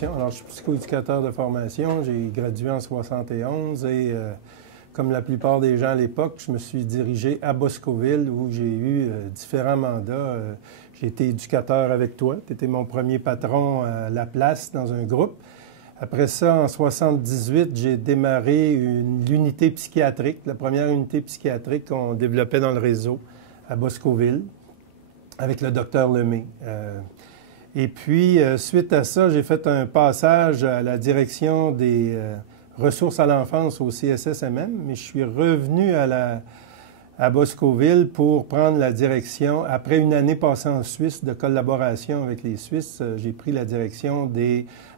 formation. Alors, je suis psychoéducateur de formation. J'ai gradué en 71 et, comme la plupart des gens à l'époque, je me suis dirigé à Boscoville où j'ai eu différents mandats. J'ai été éducateur avec toi. Tu étais mon premier patron à la place dans un groupe. Après ça, en 78, j'ai démarré l'unité psychiatrique, la première unité psychiatrique qu'on développait dans le réseau à Boscoville avec le docteur Lemay. Et puis, suite à ça, j'ai fait un passage à la direction des ressources à l'enfance au CSSMM, mais je suis revenu à Boscoville pour prendre la direction. Après une année passée en Suisse de collaboration avec les Suisses, j'ai pris la direction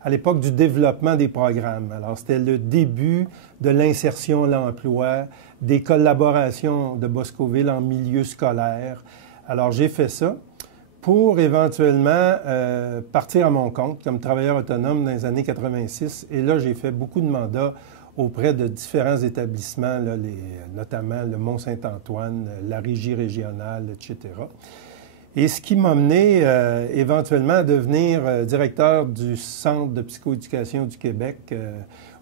à l'époque du développement des programmes. Alors, c'était le début de l'insertion à l'emploi, des collaborations de Boscoville en milieu scolaire. Alors, j'ai fait ça pour éventuellement partir à mon compte comme travailleur autonome dans les années 86. Et là, j'ai fait beaucoup de mandats auprès de différents établissements, là, notamment le Mont-Saint-Antoine, la Régie régionale, etc. Et ce qui m'a mené éventuellement à devenir directeur du Centre de psychoéducation du Québec,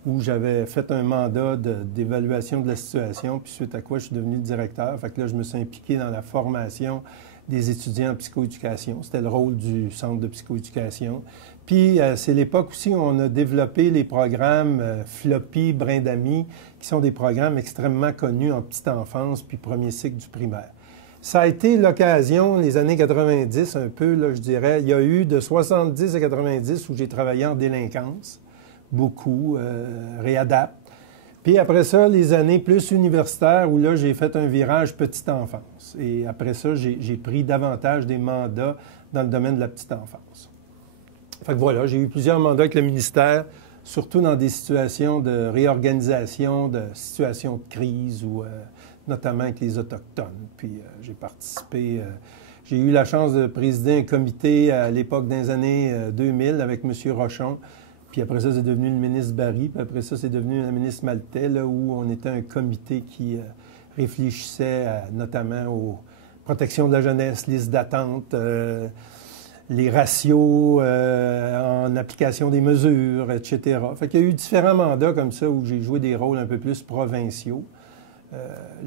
où j'avais fait un mandat d'évaluation de la situation, puis suite à quoi je suis devenu directeur. Fait que là, je me suis impliqué dans la formation des étudiants en psychoéducation. C'était le rôle du Centre de psychoéducation. Puis, c'est l'époque aussi où on a développé les programmes Floppy, Brin d'amis, qui sont des programmes extrêmement connus en petite enfance, puis premier cycle du primaire. Ça a été l'occasion, les années 90, un peu, là, je dirais, il y a eu de 70 à 90 où j'ai travaillé en délinquance, beaucoup, réadapte. Puis après ça, les années plus universitaires où là, j'ai fait un virage petite enfance. Et après ça, j'ai pris davantage des mandats dans le domaine de la petite enfance. Fait que voilà, j'ai eu plusieurs mandats avec le ministère, surtout dans des situations de réorganisation, de situations de crise ou notamment avec les Autochtones. Puis j'ai participé, j'ai eu la chance de présider un comité à l'époque des années 2000 avec M. Rochon. Puis après ça, c'est devenu le ministre Barry. Puis après ça, c'est devenu le ministre Maltais, là, où on était un comité qui réfléchissait notamment aux protections de la jeunesse, liste d'attente, les ratios en application des mesures, etc. Fait qu'il y a eu différents mandats comme ça où j'ai joué des rôles un peu plus provinciaux.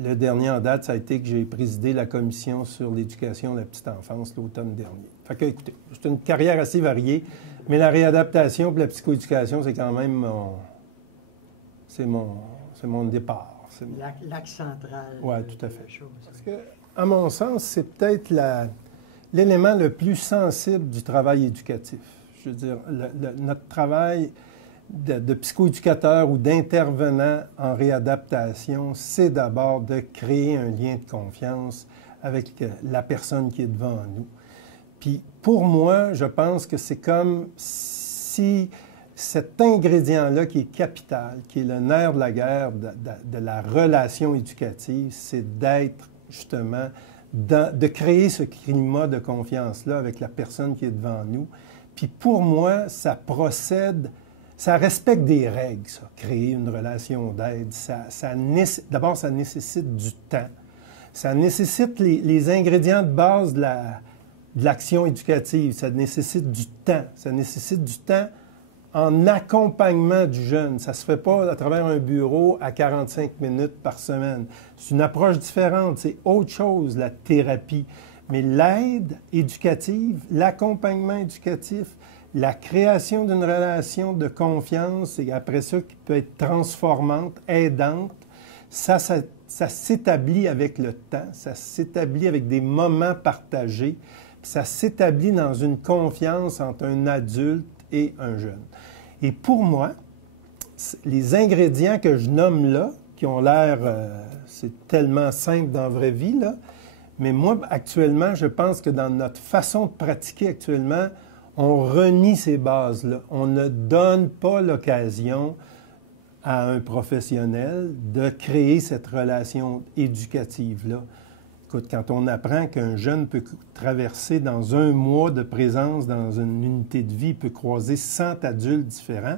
Le dernier en date, ça a été que j'ai présidé la commission sur l'éducation de la petite enfance l'automne dernier. Fait que, écoutez, c'est une carrière assez variée. Mais la réadaptation et la psychoéducation, c'est quand même mon départ. L'axe central. Oui, tout à fait. Parce que, à mon sens, c'est peut-être l'élément le plus sensible du travail éducatif. Je veux dire, notre travail de psychoéducateur ou d'intervenant en réadaptation, c'est d'abord de créer un lien de confiance avec la personne qui est devant nous. Puis pour moi, je pense que c'est comme si cet ingrédient-là qui est capital, qui est le nerf de la guerre de la relation éducative, c'est d'être justement, de créer ce climat de confiance-là avec la personne qui est devant nous. Puis pour moi, ça respecte des règles, ça, créer une relation d'aide. D'abord, ça nécessite du temps. Ça nécessite les ingrédients de base de l'action éducative. Ça nécessite du temps. Ça nécessite du temps en accompagnement du jeune. Ça ne se fait pas à travers un bureau à 45 minutes par semaine. C'est une approche différente. C'est autre chose, la thérapie. Mais l'aide éducative, l'accompagnement éducatif, la création d'une relation de confiance et après ça qui peut être transformante, aidante, ça s'établit avec le temps, ça s'établit avec des moments partagés, ça s'établit dans une confiance entre un adulte et un jeune. Et pour moi, les ingrédients que je nomme là, qui ont l'air, c'est tellement simple dans la vraie vie, là, mais moi, actuellement, je pense que dans notre façon de pratiquer actuellement, on renie ces bases-là. On ne donne pas l'occasion à un professionnel de créer cette relation éducative-là. Écoute, quand on apprend qu'un jeune peut traverser dans un mois de présence dans une unité de vie, il peut croiser 100 adultes différents,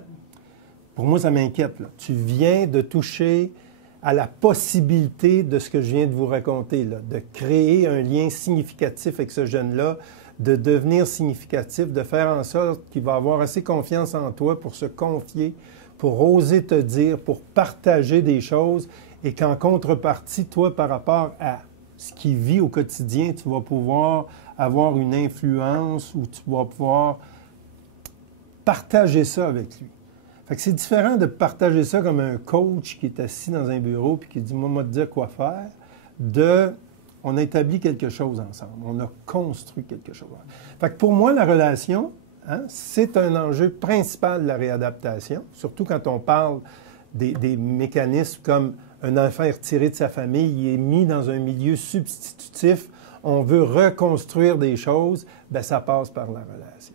pour moi, ça m'inquiète. Là. Tu viens de toucher à la possibilité de ce que je viens de vous raconter, là, de créer un lien significatif avec ce jeune-là, de devenir significatif, de faire en sorte qu'il va avoir assez confiance en toi pour se confier, pour oser te dire, pour partager des choses et qu'en contrepartie, toi, par rapport à ce qu'il vit au quotidien, tu vas pouvoir avoir une influence ou tu vas pouvoir partager ça avec lui. Fait que c'est différent de partager ça comme un coach qui est assis dans un bureau puis qui dit « Moi, te dire quoi faire », on a établi quelque chose ensemble, on a construit quelque chose. Fait que pour moi, la relation, c'est un enjeu principal de la réadaptation, surtout quand on parle des mécanismes comme un enfant est retiré de sa famille, il est mis dans un milieu substitutif, on veut reconstruire des choses, bien, ça passe par la relation.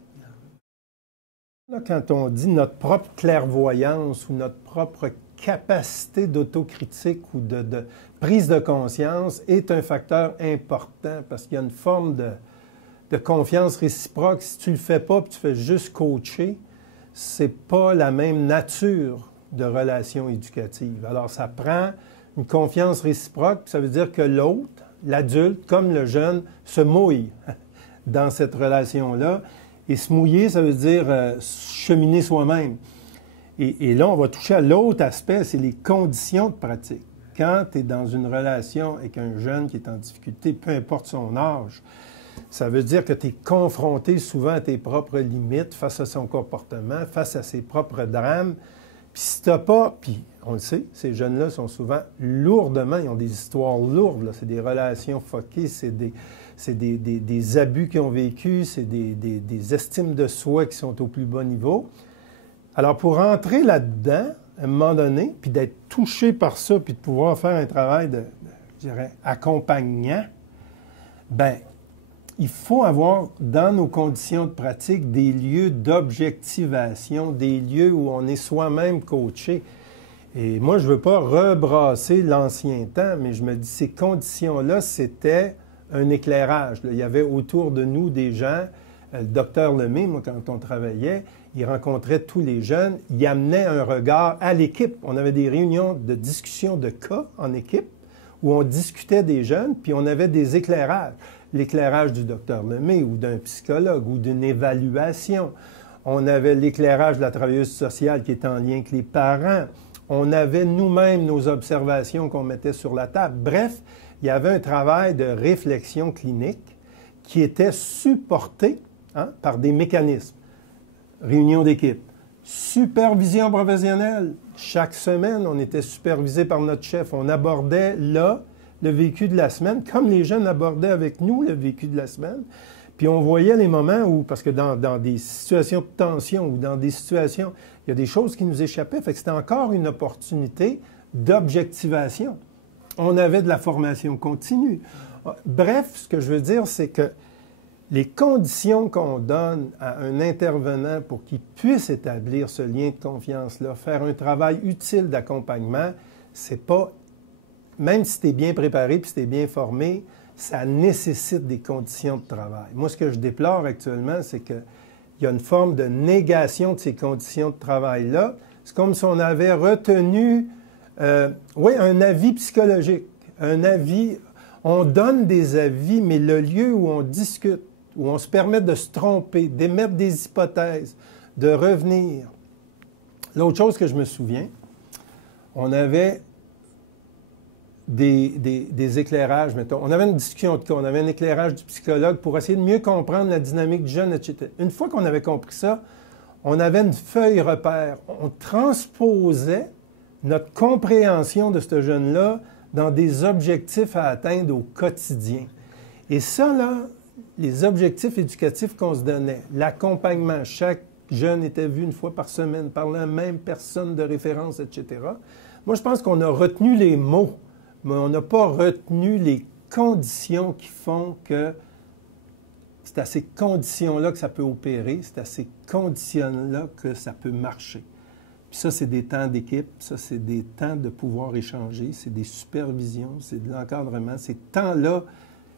Là, quand on dit notre propre clairvoyance ou notre propre capacité d'autocritique ou de prise de conscience est un facteur important parce qu'il y a une forme de confiance réciproque. Si tu ne le fais pas et tu fais juste coacher, ce n'est pas la même nature de relation éducative. Alors, ça prend une confiance réciproque, ça veut dire que l'autre, l'adulte comme le jeune, se mouille dans cette relation-là. Et se mouiller, ça veut dire cheminer soi-même. Et là, on va toucher à l'autre aspect, c'est les conditions de pratique. Quand tu es dans une relation avec un jeune qui est en difficulté, peu importe son âge, ça veut dire que tu es confronté souvent à tes propres limites face à son comportement, face à ses propres drames. Puis si tu n'as pas, puis on le sait, ces jeunes-là sont souvent lourdement, ils ont des histoires lourdes, c'est des relations fuckées, c'est des abus qu'ils ont vécu, c'est des estimes de soi qui sont au plus bas niveau. Alors, pour entrer là-dedans, à un moment donné, puis d'être touché par ça, puis de pouvoir faire un travail je dirais, accompagnant, bien, il faut avoir, dans nos conditions de pratique, des lieux d'objectivation, des lieux où on est soi-même coaché. Et moi, je ne veux pas rebrasser l'ancien temps, mais je me dis, ces conditions-là, c'était un éclairage. Il y avait autour de nous des gens, le docteur Lemay, moi, quand on travaillait, il rencontrait tous les jeunes, il amenait un regard à l'équipe. On avait des réunions de discussion de cas en équipe où on discutait des jeunes, puis on avait des éclairages. L'éclairage du docteur Lemay ou d'un psychologue ou d'une évaluation. On avait l'éclairage de la travailleuse sociale qui était en lien avec les parents. On avait nous-mêmes nos observations qu'on mettait sur la table. Bref, il y avait un travail de réflexion clinique qui était supporté par des mécanismes. Réunion d'équipe, supervision professionnelle. Chaque semaine, on était supervisé par notre chef. On abordait là le vécu de la semaine, comme les jeunes abordaient avec nous le vécu de la semaine. Puis on voyait les moments où, parce que dans des situations de tension ou dans des situations, il y a des choses qui nous échappaient. Fait que c'était encore une opportunité d'objectivation. On avait de la formation continue. Bref, ce que je veux dire, c'est que les conditions qu'on donne à un intervenant pour qu'il puisse établir ce lien de confiance-là, faire un travail utile d'accompagnement, c'est pas, même si tu es bien préparé puis si tu es bien formé, ça nécessite des conditions de travail. Moi, ce que je déplore actuellement, c'est qu'il y a une forme de négation de ces conditions de travail-là. C'est comme si on avait retenu, un avis psychologique, un avis. On donne des avis, mais le lieu où on discute, où on se permet de se tromper, d'émettre des hypothèses, de revenir. L'autre chose que je me souviens, on avait des éclairages, mettons. On avait une discussion de cas, on avait un éclairage du psychologue pour essayer de mieux comprendre la dynamique du jeune, etc. Une fois qu'on avait compris ça, on avait une feuille repère. On transposait notre compréhension de ce jeune-là dans des objectifs à atteindre au quotidien. Et ça, là, les objectifs éducatifs qu'on se donnait, l'accompagnement, chaque jeune était vu une fois par semaine par la même personne de référence, etc. Moi, je pense qu'on a retenu les mots, mais on n'a pas retenu les conditions qui font que c'est à ces conditions-là que ça peut opérer, c'est à ces conditions-là que ça peut marcher. Puis ça, c'est des temps d'équipe, ça, c'est des temps de pouvoir échanger, c'est des supervisions, c'est de l'encadrement. Ces temps-là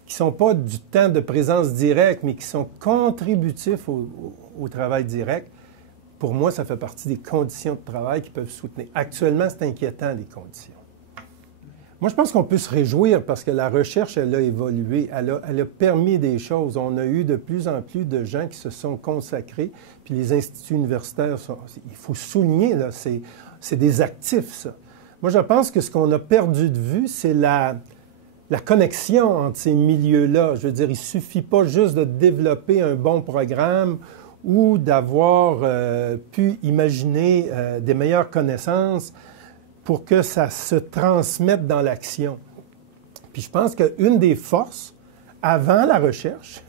qui ne sont pas du temps de présence directe, mais qui sont contributifs au travail direct, pour moi, ça fait partie des conditions de travail qui peuvent soutenir. Actuellement, c'est inquiétant, les conditions. Moi, je pense qu'on peut se réjouir parce que la recherche, elle a évolué, elle a permis des choses. On a eu de plus en plus de gens qui se sont consacrés, puis les instituts universitaires, il faut souligner, là, c'est des actifs, ça. Moi, je pense que ce qu'on a perdu de vue, c'est la connexion entre ces milieux-là. Je veux dire, il ne suffit pas juste de développer un bon programme ou d'avoir pu imaginer des meilleures connaissances pour que ça se transmette dans l'action. Puis je pense qu'une des forces, avant la recherche,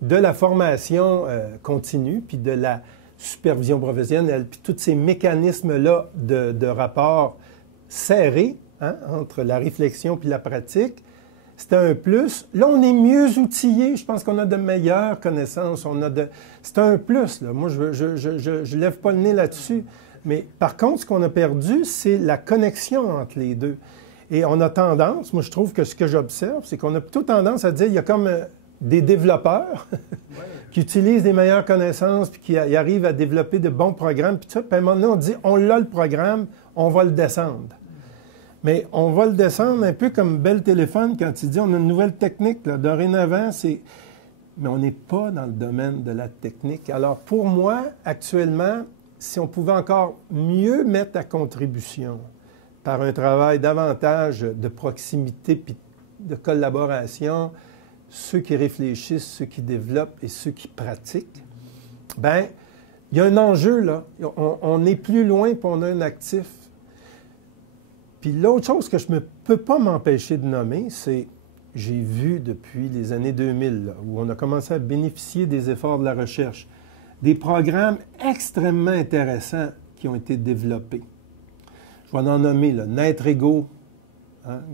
de la formation continue, puis de la supervision professionnelle, puis tous ces mécanismes-là de rapport serrés entre la réflexion puis la pratique, c'était un plus. Là, on est mieux outillé. Je pense qu'on a de meilleures connaissances. C'est un plus, là. Moi, je lève pas le nez là-dessus. Mais par contre, ce qu'on a perdu, c'est la connexion entre les deux. Et on a tendance, moi je trouve que ce que j'observe, c'est qu'on a plutôt tendance à dire, il y a comme des développeurs qui utilisent des meilleures connaissances, puis qui arrivent à développer de bons programmes, puis tout ça. Puis à un moment donné, on dit, on l'a le programme, on va le descendre. Mais on va le descendre un peu comme Bell Téléphone quand il dit, on a une nouvelle technique, là. Dorénavant, c'est... Mais on n'est pas dans le domaine de la technique. Alors pour moi, actuellement, si on pouvait encore mieux mettre à contribution par un travail davantage de proximité puis de collaboration, ceux qui réfléchissent, ceux qui développent et ceux qui pratiquent, bien, il y a un enjeu, là. On est plus loin puis on a un actif. Puis l'autre chose que je ne peux pas m'empêcher de nommer, c'est, j'ai vu depuis les années 2000, là, où on a commencé à bénéficier des efforts de la recherche, des programmes extrêmement intéressants qui ont été développés. Je vais en nommer, là, Naître égaux,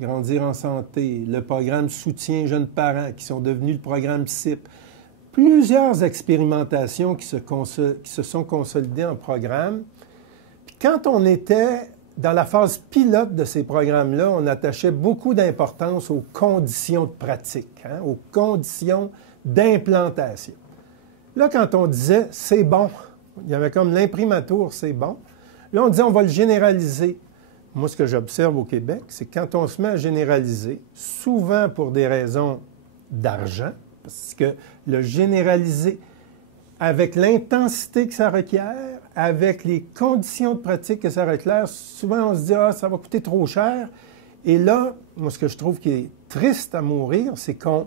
Grandir en santé, le programme Soutien jeunes parents, qui sont devenus le programme CIP. Plusieurs expérimentations qui se sont consolidées en programme. Puis quand on était dans la phase pilote de ces programmes-là, on attachait beaucoup d'importance aux conditions de pratique, aux conditions d'implantation. Là, quand on disait « c'est bon », il y avait comme l'imprimatur « c'est bon », là, on disait « on va le généraliser ». Moi, ce que j'observe au Québec, c'est que quand on se met à généraliser, souvent pour des raisons d'argent, parce que le généraliser avec l'intensité que ça requiert, avec les conditions de pratique que ça requiert, souvent on se dit « ah, ça va coûter trop cher ». Et là, moi, ce que je trouve qui est triste à mourir, c'est qu'on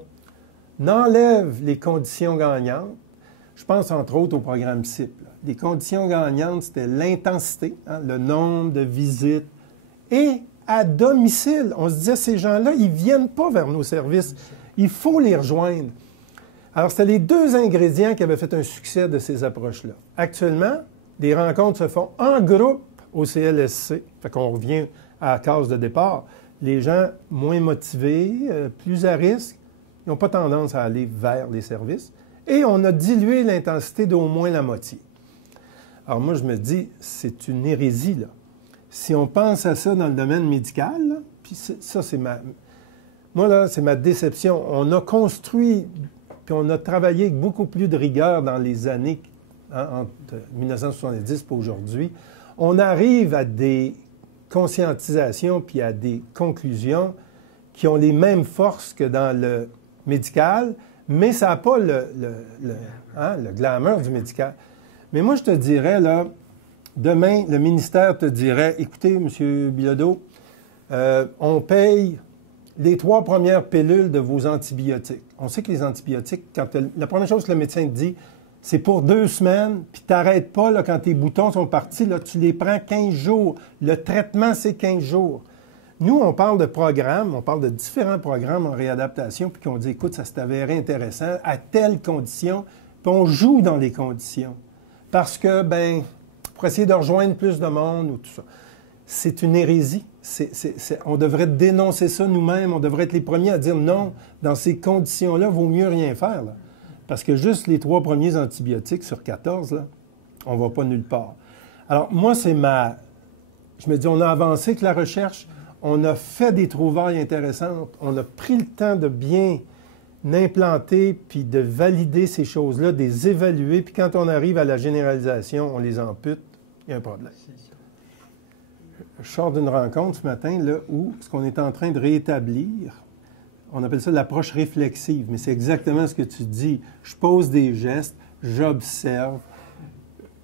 enlève les conditions gagnantes. Je pense entre autres au programme CIP. Les conditions gagnantes, c'était l'intensité, le nombre de visites, et à domicile. On se disait, ces gens-là, ils ne viennent pas vers nos services. Il faut les rejoindre. Alors, c'était les deux ingrédients qui avaient fait un succès de ces approches-là. Actuellement, les rencontres se font en groupe au CLSC. Fait qu'on revient à la case de départ. Les gens moins motivés, plus à risque, ils n'ont pas tendance à aller vers les services. Et on a dilué l'intensité d'au moins la moitié. Alors moi, je me dis, c'est une hérésie, là. Si on pense à ça dans le domaine médical, là, puis ça, c'est moi, là, c'est ma déception. On a construit, puis on a travaillé avec beaucoup plus de rigueur dans les années entre 1970 et aujourd'hui. On arrive à des conscientisations puis à des conclusions qui ont les mêmes forces que dans le médical, mais ça n'a pas le glamour du médical. Mais moi, je te dirais, là, demain, le ministère te dirait, écoutez, M. Bilodeau, on paye les 3 premières pilules de vos antibiotiques. On sait que les antibiotiques, la première chose que le médecin te dit, c'est pour 2 semaines, puis tu n'arrêtes pas là, quand tes boutons sont partis, là, tu les prends 15 jours. Le traitement, c'est 15 jours. Nous, on parle de programmes, on parle de différents programmes en réadaptation, puis qu'on dit, écoute, ça s'est avéré intéressant, à telles conditions, puis on joue dans les conditions. Parce que, pour essayer de rejoindre plus de monde ou tout ça. C'est une hérésie. On devrait dénoncer ça nous-mêmes, on devrait être les premiers à dire non, dans ces conditions-là, il vaut mieux rien faire, là. Parce que juste les 3 premiers antibiotiques sur 14, là, on ne va pas nulle part. Alors, moi, je me dis, on a avancé avec la recherche, on a fait des trouvailles intéressantes, on a pris le temps de bien implanter puis de valider ces choses-là, de les évaluer, puis quand on arrive à la généralisation, on les ampute, il y a un problème. je sors d'une rencontre ce matin là, où ce qu'on est en train de rétablir, on appelle ça l'approche réflexive, mais c'est exactement ce que tu dis. Je pose des gestes, j'observe,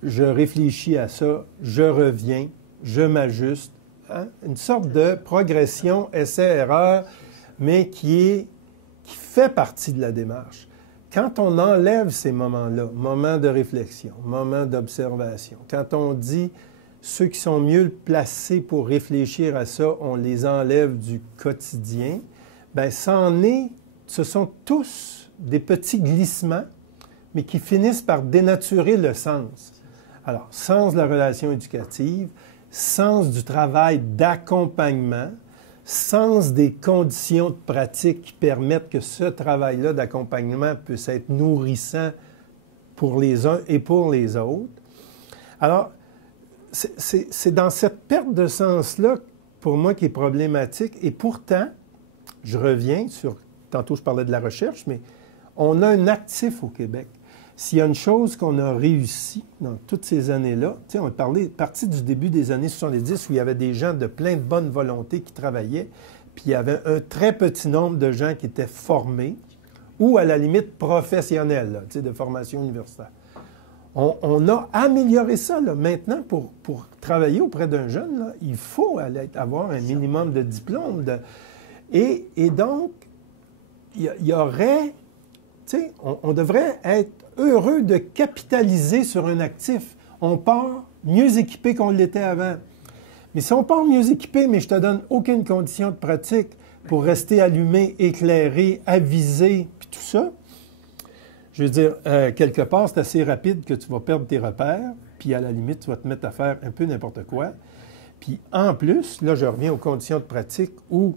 je réfléchis à ça, je reviens, je m'ajuste. Hein? Une sorte de progression essai-erreur, mais qui fait partie de la démarche. Quand on enlève ces moments-là, moments de réflexion, moments d'observation, quand on dit ceux qui sont mieux placés pour réfléchir à ça, on les enlève du quotidien, bien, ce sont tous des petits glissements, mais qui finissent par dénaturer le sens. Alors, sens de la relation éducative, sens du travail d'accompagnement, sens des conditions de pratique qui permettent que ce travail-là d'accompagnement puisse être nourrissant pour les uns et pour les autres. Alors, c'est dans cette perte de sens-là, pour moi, qui est problématique. Et pourtant, je reviens sur... Tantôt, je parlais de la recherche, mais on a un actif au Québec. S'il y a une chose qu'on a réussi dans toutes ces années-là, tu sais, on est parti du début des années 70 où il y avait des gens de plein de bonne volonté qui travaillaient, puis il y avait un très petit nombre de gens qui étaient formés ou, à la limite, professionnels, là, tu sais, de formation universitaire. On a amélioré ça. Là. Maintenant, pour travailler auprès d'un jeune, là, il faut avoir un minimum de diplôme. Et donc, il y aurait... Tu sais, on devrait être heureux de capitaliser sur un actif. On part mieux équipé qu'on l'était avant. Mais si on part mieux équipé, mais je ne te donne aucune condition de pratique pour rester allumé, éclairé, avisé, puis tout ça, je veux dire, quelque part, c'est assez rapide que tu vas perdre tes repères, puis à la limite, tu vas te mettre à faire un peu n'importe quoi. Puis en plus, là, je reviens aux conditions de pratique où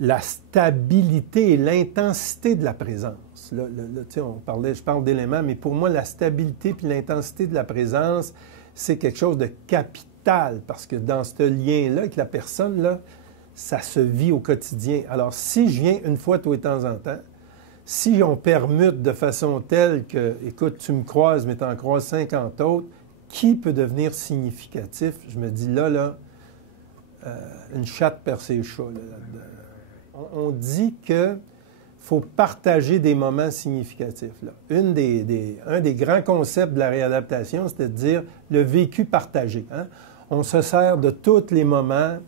la stabilité et l'intensité de la présence. Là, tu sais, je parle d'éléments, mais pour moi, la stabilité puis l'intensité de la présence, c'est quelque chose de capital, parce que dans ce lien-là, avec la personne, là, ça se vit au quotidien. Alors, si je viens une fois tous les temps en temps, si on permute de façon telle que, écoute, tu me croises, mais tu en croises 50 autres, qui peut devenir significatif? Je me dis, une chatte perd ses chats, là-dedans. On dit qu'il faut partager des moments significatifs. Là. Un des grands concepts de la réadaptation, c'est de dire le vécu partagé. Hein? On se sert de tous les moments,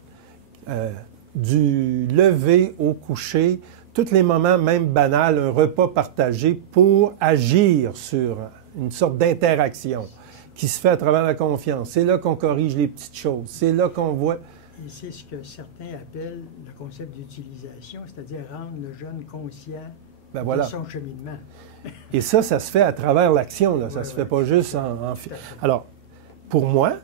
du lever au coucher, tous les moments, même banals, un repas partagé, pour agir sur une sorte d'interaction qui se fait à travers la confiance. C'est là qu'on corrige les petites choses. C'est là qu'on voit... Et c'est ce que certains appellent le concept d'utilisation, c'est-à-dire rendre le jeune conscient de son cheminement. Et ça se fait à travers l'action. Là. Ça ne se fait pas juste en... Alors, pour moi,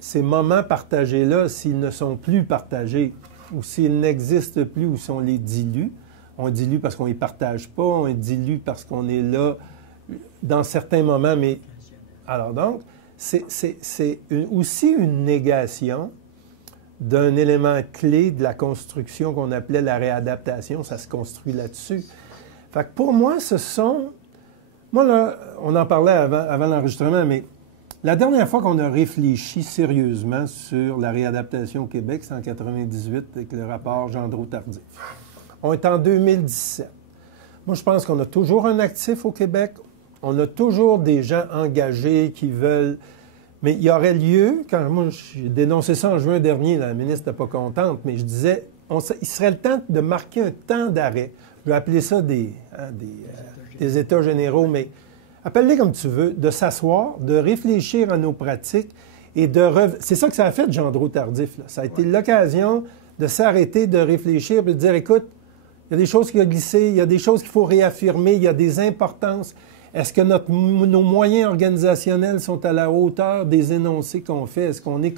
ces moments partagés-là, s'ils ne sont plus partagés ou s'ils n'existent plus ou si on les dilue, on dilue parce qu'on ne les partage pas, on les dilue parce qu'on est là dans certains moments, mais... Alors donc, c'est aussi une négation d'un élément clé de la construction qu'on appelait la réadaptation. Ça se construit là-dessus. Fait que pour moi, ce sont... Moi, là, on en parlait avant l'enregistrement, mais la dernière fois qu'on a réfléchi sérieusement sur la réadaptation au Québec, c'est en 1998 avec le rapport Gendreau-Tardif. On est en 2017. Moi, je pense qu'on a toujours un actif au Québec. On a toujours des gens engagés qui veulent... Mais il y aurait lieu, quand moi j'ai dénoncé ça en juin dernier, la ministre n'était pas contente, mais je disais, il serait le temps de marquer un temps d'arrêt. Je vais appeler ça des états généraux, mais appelle-les comme tu veux, de s'asseoir, de réfléchir à nos pratiques et c'est ça que ça a fait, Gendreau-Tardif. Là. Ça a été l'occasion de s'arrêter, de réfléchir et de dire, écoute, il y a des choses qui ont glissé, il y a des choses qu'il faut réaffirmer, il y a des importances. Est-ce que nos moyens organisationnels sont à la hauteur des énoncés qu'on fait? Est-ce qu'on est...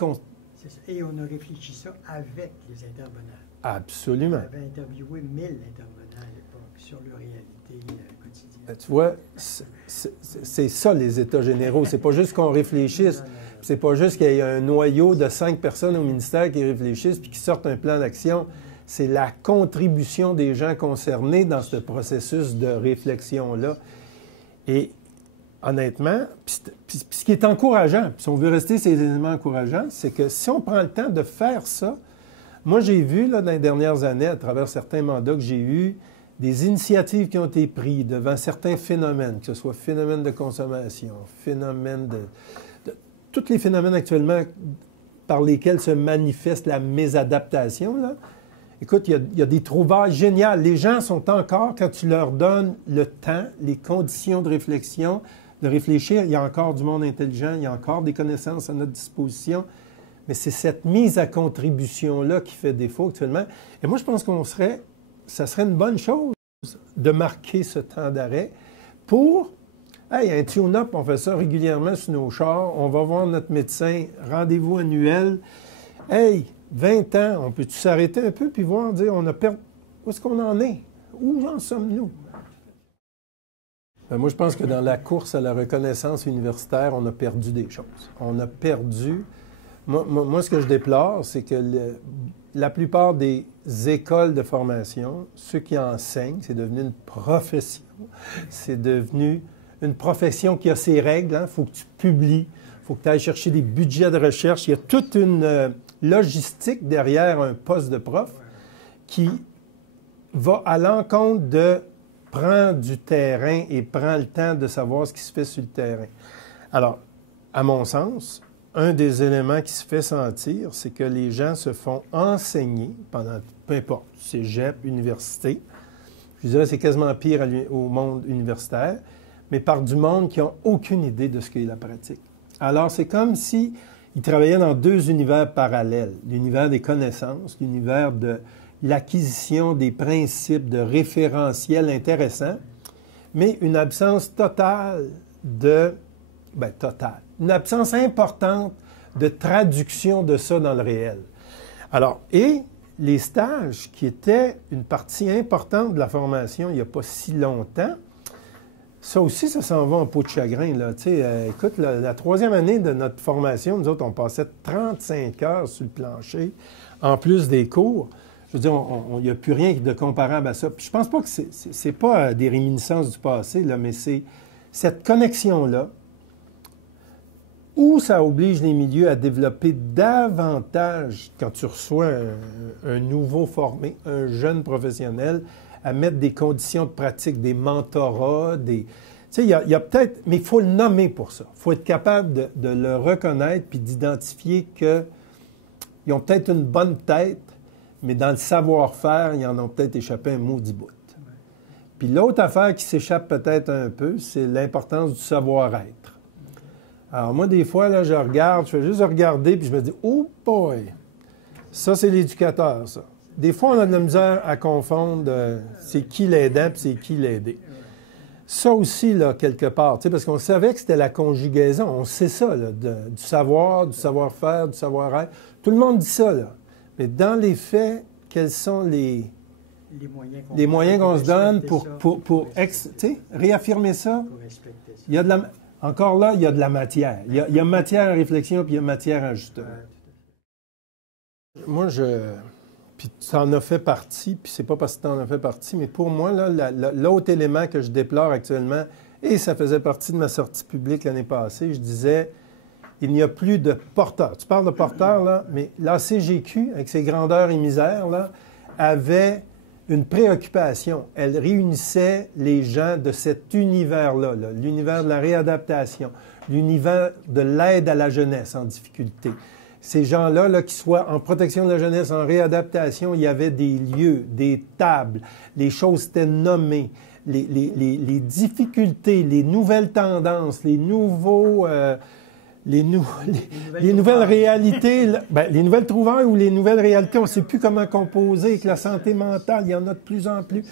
C'est ça. Et on a réfléchi ça avec les intervenants. Absolument. On avait interviewé 1000 intervenants à l'époque sur leur réalité quotidienne. Tu vois, c'est ça les États généraux. C'est pas juste qu'on réfléchisse. C'est pas juste qu'il y ait un noyau de 5 personnes au ministère qui réfléchissent puis qui sortent un plan d'action. C'est la contribution des gens concernés dans ce processus de réflexion-là. Et honnêtement, puis ce qui est encourageant, puis si on veut rester ces éléments encourageants, c'est que si on prend le temps de faire ça, moi j'ai vu là, dans les dernières années, à travers certains mandats que j'ai eus, des initiatives qui ont été prises devant certains phénomènes, que ce soit phénomènes de consommation, phénomènes tous les phénomènes actuellement par lesquels se manifeste la mésadaptation, là. Écoute, il y a des trouvailles géniales. Les gens sont encore, quand tu leur donnes le temps, les conditions de réflexion, de réfléchir, il y a encore du monde intelligent, il y a encore des connaissances à notre disposition, mais c'est cette mise à contribution-là qui fait défaut actuellement. Et moi, je pense ça serait une bonne chose de marquer ce temps d'arrêt pour, hey, un tune-up, on fait ça régulièrement sur nos chars, on va voir notre médecin, rendez-vous annuel, hey, 20 ans, on peut-tu s'arrêter un peu puis voir, dire, on a perdu, où est-ce qu'on en est? Où en sommes-nous? Moi, je pense que dans la course à la reconnaissance universitaire, on a perdu des choses. On a perdu... Moi, ce que je déplore, c'est que la plupart des écoles de formation, ceux qui enseignent, c'est devenu une profession. C'est devenu une profession qui a ses règles. Il faut que tu publies, il faut que tu ailles chercher des budgets de recherche. Il y a toute une logistique derrière un poste de prof qui va à l'encontre de prendre du terrain et prend le temps de savoir ce qui se fait sur le terrain. Alors, à mon sens, un des éléments qui se fait sentir, c'est que les gens se font enseigner pendant, peu importe, cégep, université. Je dirais que c'est quasiment pire au monde universitaire, mais par du monde qui n'a aucune idée de ce qu'est la pratique. Alors, c'est comme si ils travaillaient dans deux univers parallèles. L'univers des connaissances, l'univers de l'acquisition des principes de référentiels intéressants, mais une absence totale une absence importante de traduction de ça dans le réel. Alors, et les stages, qui étaient une partie importante de la formation il n'y a pas si longtemps, ça aussi, ça s'en va en peau de chagrin, là. Écoute, la troisième année de notre formation, nous autres, on passait 35 heures sur le plancher, en plus des cours. Je veux dire, il n'y a plus rien de comparable à ça. Puis je pense pas que c'est pas des réminiscences du passé, là, mais c'est cette connexion-là où ça oblige les milieux à développer davantage, quand tu reçois un nouveau formé, un jeune professionnel, à mettre des conditions de pratique, des mentorats, Tu sais, il y a peut-être... Mais il faut le nommer pour ça. Il faut être capable de le reconnaître puis d'identifier qu'ils ont peut-être une bonne tête, mais dans le savoir-faire, ils en ont peut-être échappé un maudit bout. Puis l'autre affaire qui s'échappe peut-être un peu, c'est l'importance du savoir-être. Alors moi, des fois, là, je fais juste regarder, puis je me dis « Oh boy! Ça, c'est l'éducateur, ça. » Des fois, on a de la misère à confondre c'est qui l'aidant puis c'est qui l'aidé. Ça aussi, là, quelque part, parce qu'on savait que c'était la conjugaison. On sait ça, là, du savoir, du savoir-faire, du savoir-être. Tout le monde dit ça, là. Mais dans les faits, quels sont les moyens qu'on se donne pour réaffirmer ça? Il y a encore là, il y a de la matière. Il y a matière à réflexion puis il y a matière à ajustement. Moi, puis tu en as fait partie, puis c'est pas parce que tu en as fait partie, mais pour moi, là, l'autre élément que je déplore actuellement, et ça faisait partie de ma sortie publique l'année passée, je disais, il n'y a plus de porteurs. Tu parles de porteurs, là, mais la CGQ, avec ses grandeurs et misères, là, avait une préoccupation. Elle réunissait les gens de cet univers-là, là, l'univers de la réadaptation, l'univers de l'aide à la jeunesse en difficulté. Ces gens-là, là, qui soient en protection de la jeunesse, en réadaptation, il y avait des lieux, des tables, les choses étaient nommées, les difficultés, les nouvelles tendances, les nouvelles réalités, les nouvelles trouvailles ou les nouvelles réalités, on ne sait plus comment composer, avec la santé mentale, il y en a de plus en plus.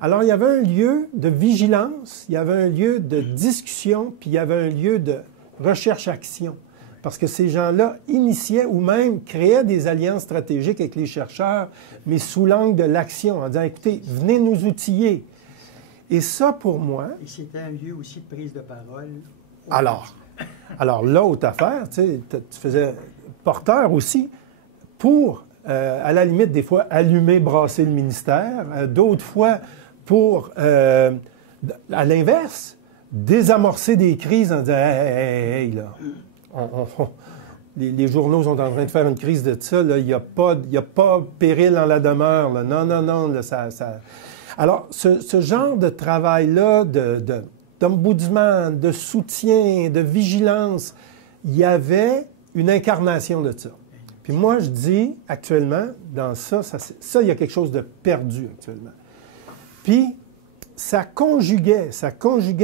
Alors, il y avait un lieu de vigilance, il y avait un lieu de discussion, puis il y avait un lieu de recherche-action. Parce que ces gens-là initiaient ou même créaient des alliances stratégiques avec les chercheurs, mais sous l'angle de l'action, en disant, écoutez, venez nous outiller. Et ça, pour moi... Et c'était un lieu aussi de prise de parole. Alors l'autre affaire, tu faisais porteur aussi pour, à la limite, des fois, allumer, brasser le ministère, d'autres fois pour, à l'inverse, désamorcer des crises en disant « Hey, là, les journaux sont en train de faire une crise de ça, là, il n'y a pas péril en la demeure. Là. Non, non, non. Là, ça... Alors, ce genre de travail-là, d'ombudsman, de soutien, de vigilance, il y avait une incarnation de ça. Puis moi, je dis, actuellement, dans ça, il y a quelque chose de perdu actuellement. Puis, ça conjuguait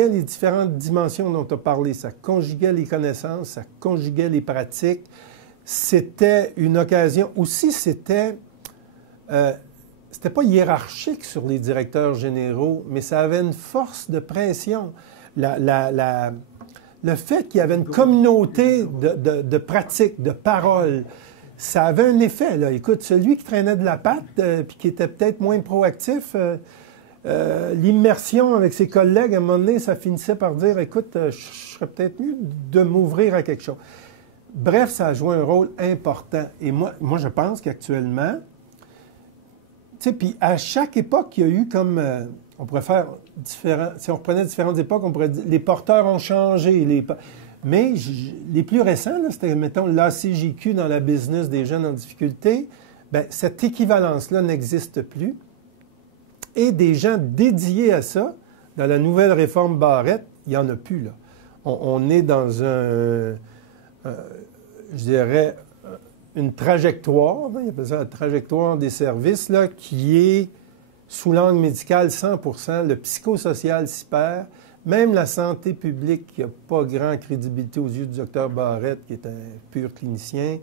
les différentes dimensions dont tu as parlé, ça conjuguait les connaissances, ça conjuguait les pratiques. C'était une occasion. Aussi, c'était pas hiérarchique sur les directeurs généraux, mais ça avait une force de pression. Le fait qu'il y avait une communauté de pratiques, de paroles, ça avait un effet. Là. Écoute, celui qui traînait de la patte puis qui était peut-être moins proactif, l'immersion avec ses collègues, à un moment donné, ça finissait par dire « Écoute, je serais peut-être mieux de m'ouvrir à quelque chose. » Bref, ça a joué un rôle important. Et moi je pense qu'actuellement, tu sais, puis à chaque époque, il y a eu comme... on pourrait faire différents... Si on reprenait différentes époques, on pourrait dire les porteurs ont changé. Mais les plus récents, c'était, mettons, l'ACJQ dans la business des jeunes en difficulté. Bien, cette équivalence-là n'existe plus. Et des gens dédiés à ça, dans la nouvelle réforme Barrette, il n'y en a plus, là. On est dans je dirais, une trajectoire, il appelle ça la trajectoire des services, là, qui est sous l'angle médical 100%, le psychosocial s'y perd, même la santé publique qui n'a pas grande crédibilité aux yeux du docteur Barrette, qui est un pur clinicien,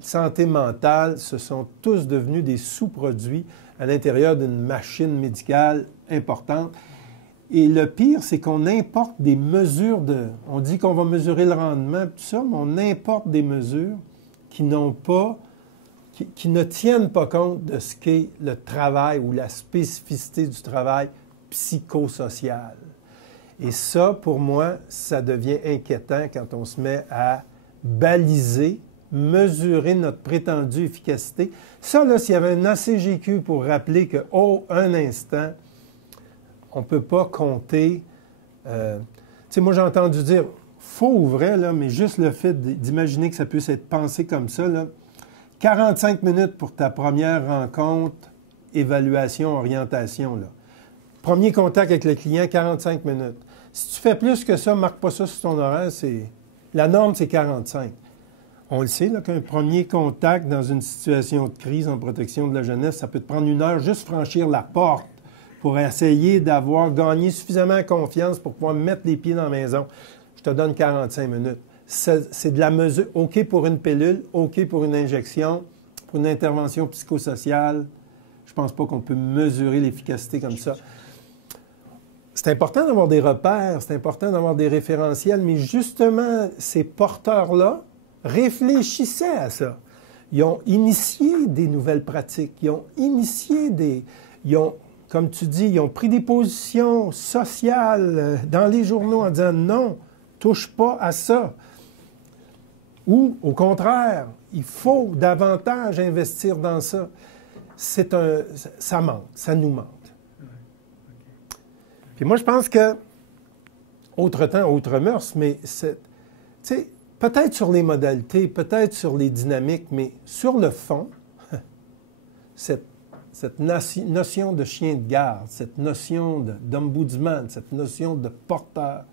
santé mentale, ce sont tous devenus des sous-produits à l'intérieur d'une machine médicale importante. Et le pire, c'est qu'on importe des mesures on dit qu'on va mesurer le rendement, tout ça, mais on importe des mesures qui ne tiennent pas compte de ce qu'est le travail ou la spécificité du travail psychosocial. Et ça, pour moi, ça devient inquiétant quand on se met à baliser, mesurer notre prétendue efficacité. Ça, là, s'il y avait un ACJQ pour rappeler que, un instant, on ne peut pas compter... tu sais, moi, j'ai entendu dire, faux ou vrai, là, mais juste le fait d'imaginer que ça puisse être pensé comme ça, là, 45 minutes pour ta première rencontre, évaluation, orientation, là. Premier contact avec le client, 45 minutes. Si tu fais plus que ça, marque pas ça sur ton horaire, la norme, c'est 45. On le sait, là, qu'un premier contact dans une situation de crise en protection de la jeunesse, ça peut te prendre 1 heure juste franchir la porte pour essayer d'avoir gagné suffisamment confiance pour pouvoir mettre les pieds dans la maison. Je te donne 45 minutes. C'est de la mesure. OK pour une pilule, OK pour une injection, pour une intervention psychosociale. Je ne pense pas qu'on peut mesurer l'efficacité comme ça. C'est important d'avoir des repères, c'est important d'avoir des référentiels, mais justement, ces porteurs-là réfléchissaient à ça. Ils ont initié des nouvelles pratiques, ils ont initié comme tu dis, ils ont pris des positions sociales dans les journaux en disant non, touche pas à ça. Ou, au contraire, il faut davantage investir dans ça. Ça manque, ça nous manque. Puis moi, je pense que, autre temps, autre mœurs, mais peut-être sur les modalités, peut-être sur les dynamiques, mais sur le fond, cette notion de chien de garde, cette notion d'ombudsman, cette notion de porteur,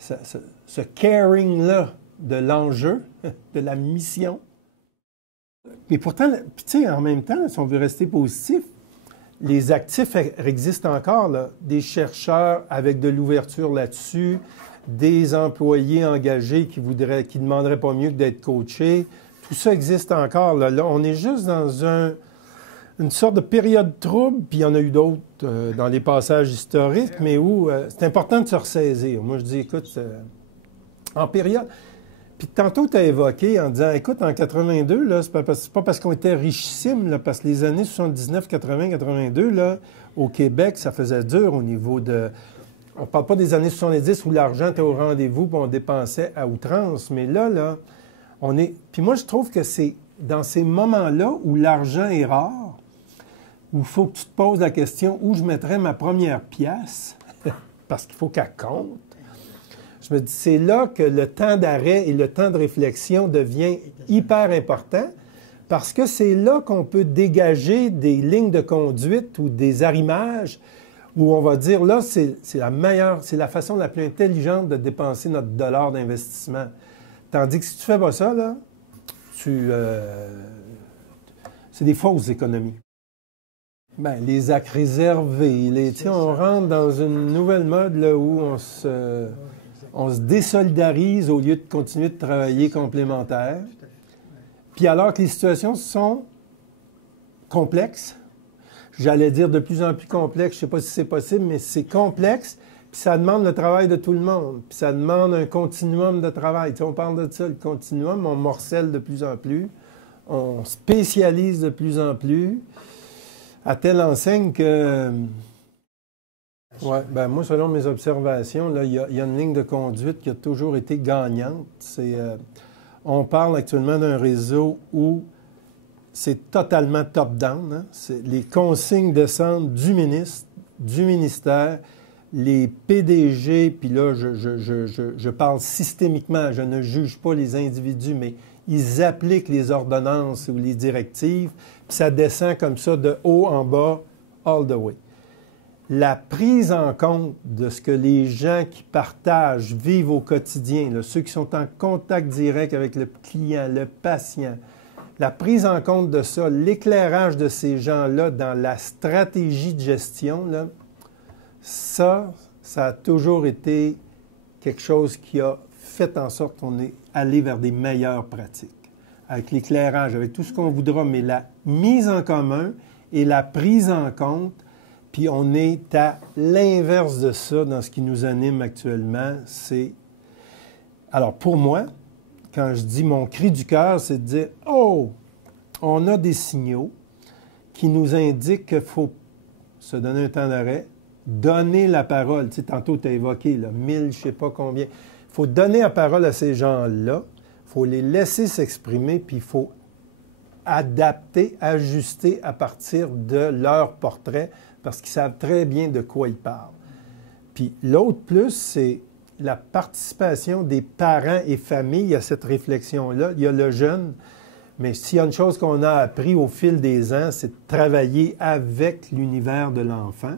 ce caring-là de l'enjeu, de la mission. Mais pourtant, tu sais, en même temps, si on veut rester positif, les actifs existent encore, là. Des chercheurs avec de l'ouverture là-dessus, des employés engagés qui ne demanderaient pas mieux que d'être coachés. Tout ça existe encore. Là, on est juste dans une sorte de période trouble, puis il y en a eu d'autres dans les passages historiques, mais où c'est important de se ressaisir. Moi, je dis, écoute, en période... Puis tantôt, tu as évoqué en disant, écoute, en 82, là, c'est pas parce qu'on était richissimes, là, parce que les années 79, 80, 82, là, au Québec, ça faisait dur au niveau de... On parle pas des années 70 où l'argent était au rendez-vous, puis on dépensait à outrance, mais là, on est... Puis moi, je trouve que c'est dans ces moments-là où l'argent est rare, où il faut que tu te poses la question où je mettrais ma première pièce, parce qu'il faut qu'elle compte. Je me dis, c'est là que le temps d'arrêt et le temps de réflexion devient hyper important parce que c'est là qu'on peut dégager des lignes de conduite ou des arrimages où on va dire, là, c'est la façon la plus intelligente de dépenser notre dollar d'investissement. Tandis que si tu fais pas ça, là, c'est des fausses économies. Bien, les actes réservés, on rentre dans une nouvelle mode là, où on se désolidarise au lieu de continuer de travailler complémentaire. Puis alors que les situations sont complexes, j'allais dire de plus en plus complexes, je ne sais pas si c'est possible, mais c'est complexe, puis ça demande le travail de tout le monde, puis ça demande un continuum de travail. Tu sais, on parle de ça, le continuum, on morcelle de plus en plus, on spécialise de plus en plus, à telle enseigne que... Oui, bien moi, selon mes observations, là, il y a une ligne de conduite qui a toujours été gagnante. On parle actuellement d'un réseau où c'est totalement top-down. Hein? Les consignes descendent du ministre, du ministère, les PDG, puis là, je parle systémiquement, je ne juge pas les individus, mais ils appliquent les ordonnances ou les directives, puis ça descend comme ça de haut en bas, all the way. La prise en compte de ce que les gens qui partagent, vivent au quotidien, là, ceux qui sont en contact direct avec le client, le patient, la prise en compte de ça, l'éclairage de ces gens-là dans la stratégie de gestion, là, ça a toujours été quelque chose qui a fait en sorte qu'on est allé vers des meilleures pratiques. Avec l'éclairage, avec tout ce qu'on voudra, mais la mise en commun et la prise en compte. Puis on est à l'inverse de ça dans ce qui nous anime actuellement. Alors pour moi, quand je dis mon cri du cœur, c'est de dire « Oh, on a des signaux qui nous indiquent qu'il faut se donner un temps d'arrêt, donner la parole. » Tu sais, tantôt, tu as évoqué, 1000, je ne sais pas combien. Il faut donner la parole à ces gens-là. Il faut les laisser s'exprimer, puis il faut adapter, ajuster à partir de leur portrait, parce qu'ils savent très bien de quoi ils parlent. Puis l'autre plus, c'est la participation des parents et familles à cette réflexion-là. Il y a le jeune, mais s'il y a une chose qu'on a appris au fil des ans, c'est de travailler avec l'univers de l'enfant,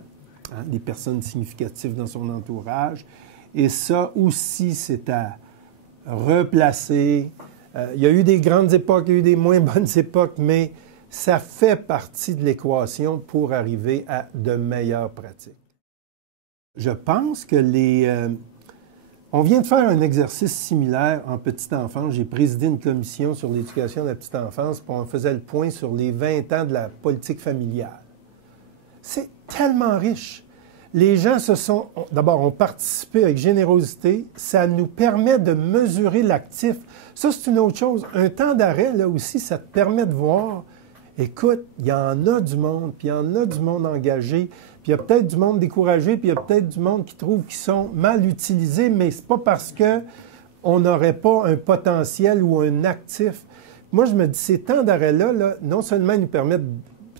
hein, des personnes significatives dans son entourage. Et ça aussi, c'est à replacer. Il y a eu des grandes époques, il y a eu des moins bonnes époques, mais ça fait partie de l'équation pour arriver à de meilleures pratiques. Je pense que on vient de faire un exercice similaire en petite enfance. J'ai présidé une commission sur l'éducation de la petite enfance, puis on faisait le point sur les 20 ans de la politique familiale. C'est tellement riche. Les gens d'abord, ont participé avec générosité. Ça nous permet de mesurer l'actif. Ça, c'est une autre chose. Un temps d'arrêt, là aussi, ça te permet de voir... Écoute, il y en a du monde, puis il y en a du monde engagé, puis il y a peut-être du monde découragé, puis il y a peut-être du monde qui trouve qu'ils sont mal utilisés, mais c'est pas parce qu'on n'aurait pas un potentiel ou un actif. Moi, je me dis, ces temps d'arrêt-là, là, non seulement ils nous permettent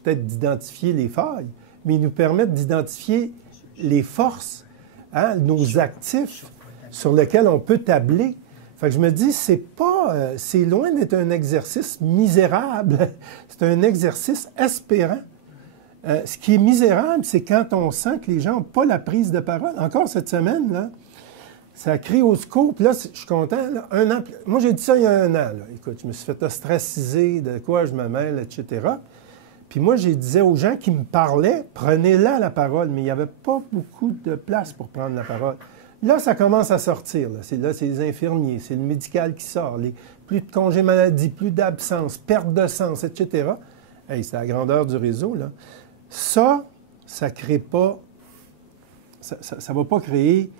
peut-être d'identifier les failles, mais ils nous permettent d'identifier les forces, hein, nos actifs sur lesquels on peut tabler. Fait que je me dis, c'est loin d'être un exercice misérable. C'est un exercice espérant. Ce qui est misérable, c'est quand on sent que les gens n'ont pas la prise de parole. Encore cette semaine, là, ça crie au secours. Puis là, je suis content. Là, 1 an. Moi, j'ai dit ça il y a 1 an. Là. Écoute, je me suis fait ostraciser, de quoi je me mêle, etc. Puis moi, je disais aux gens qui me parlaient, prenez-la la parole. Mais il n'y avait pas beaucoup de place pour prendre la parole. Là, ça commence à sortir. Là, c'est les infirmiers, c'est le médical qui sort. Plus de congés maladie, plus d'absence, perte de sens, etc. Hey, c'est la grandeur du réseau, là. Ça crée pas... Ça va pas créer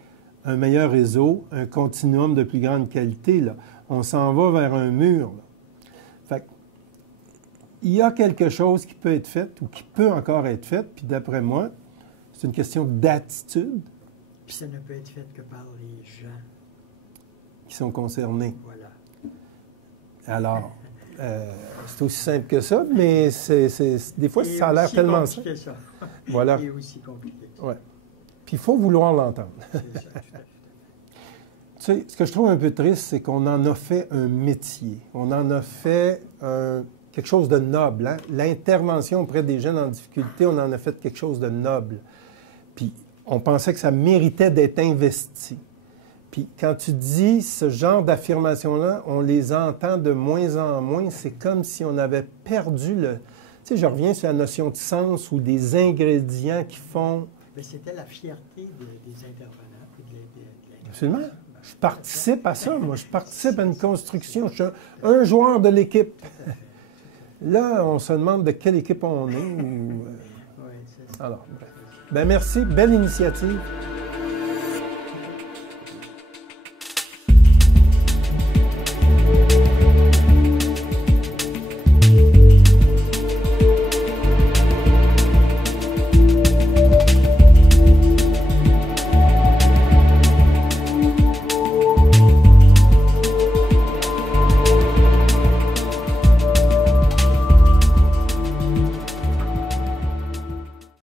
un meilleur réseau, un continuum de plus grande qualité, là. On s'en va vers un mur, là. Fait il y a quelque chose qui peut être fait ou qui peut encore être fait, puis d'après moi, c'est une question d'attitude. Puis ça ne peut être fait que par les gens qui sont concernés. Voilà. Alors, c'est aussi simple que ça, mais des fois, ça a l'air tellement simple. Ça. Voilà. C'est aussi compliqué. Ouais. Puis il faut vouloir l'entendre. C'est ça, tout à fait. Tu sais, ce que je trouve un peu triste, c'est qu'on en a fait un métier. On en a fait quelque chose de noble. Hein? L'intervention auprès des jeunes en difficulté, on en a fait quelque chose de noble. Puis on pensait que ça méritait d'être investi. Puis quand tu dis ce genre d'affirmations-là, on les entend de moins en moins. C'est comme si on avait perdu le... Tu sais, je reviens sur la notion de sens ou des ingrédients qui font... Mais c'était la fierté des intervenants. Absolument. Je participe à ça, moi. Je participe à une construction. Je suis un joueur de l'équipe. Là, on se demande de quelle équipe on est. Ou... Alors, ben merci. Belle initiative.